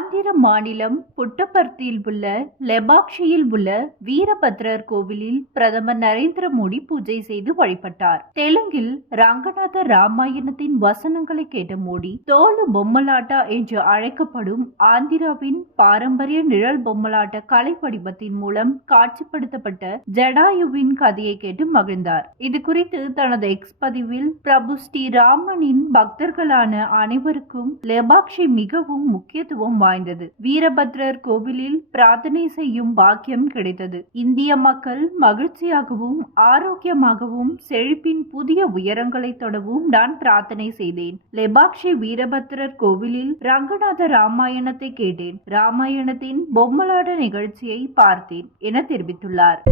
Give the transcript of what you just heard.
ஆந்திர மாநிலம் புட்டபர்த்தியில் உள்ள லெபாக்ஷியில் உள்ள வீரபத்ரர் கோவிலில் பிரதமர் நரேந்திர மோடி பூஜை செய்து வழிபட்டார். தெலுங்கில் ரங்கநாத ராமாயணத்தின் வசனங்களை கேட்ட மோடி தோலு பொம்மலாட்டா என்று அழைக்கப்படும் ஆந்திராவின் பாரம்பரிய நிழல் பொம்மலாட்ட கலை வடிவத்தின் மூலம் காட்சிப்படுத்தப்பட்ட ஜடாயுவின் கதையை கேட்டு மகிழ்ந்தார். இது குறித்து தனது எக்ஸ் பதிவில் பிரபு ஸ்ரீராமனின் பக்தர்களான அனைவருக்கும் லெபாக்ஷி மிகவும் முக்கியத்துவம் வாய்ந்தது. வீரபத்ரர் கோவிலில் பிரார்த்தனை செய்யும் பாக்கியம் கிடைத்தது. இந்திய மக்கள் மகிழ்ச்சியாகவும் ஆரோக்கியமாகவும் செழிப்பின் புதிய உயரங்களை தொடவும் நான் பிரார்த்தனை செய்தேன். லெபாக்ஷி வீரபத்ரர் கோவிலில் ரங்கநாத ராமாயணத்தை கேட்டேன். ராமாயணத்தின் பொம்மலாட்ட நிகழ்ச்சியை பார்த்தேன் என தெரிவித்துள்ளார்.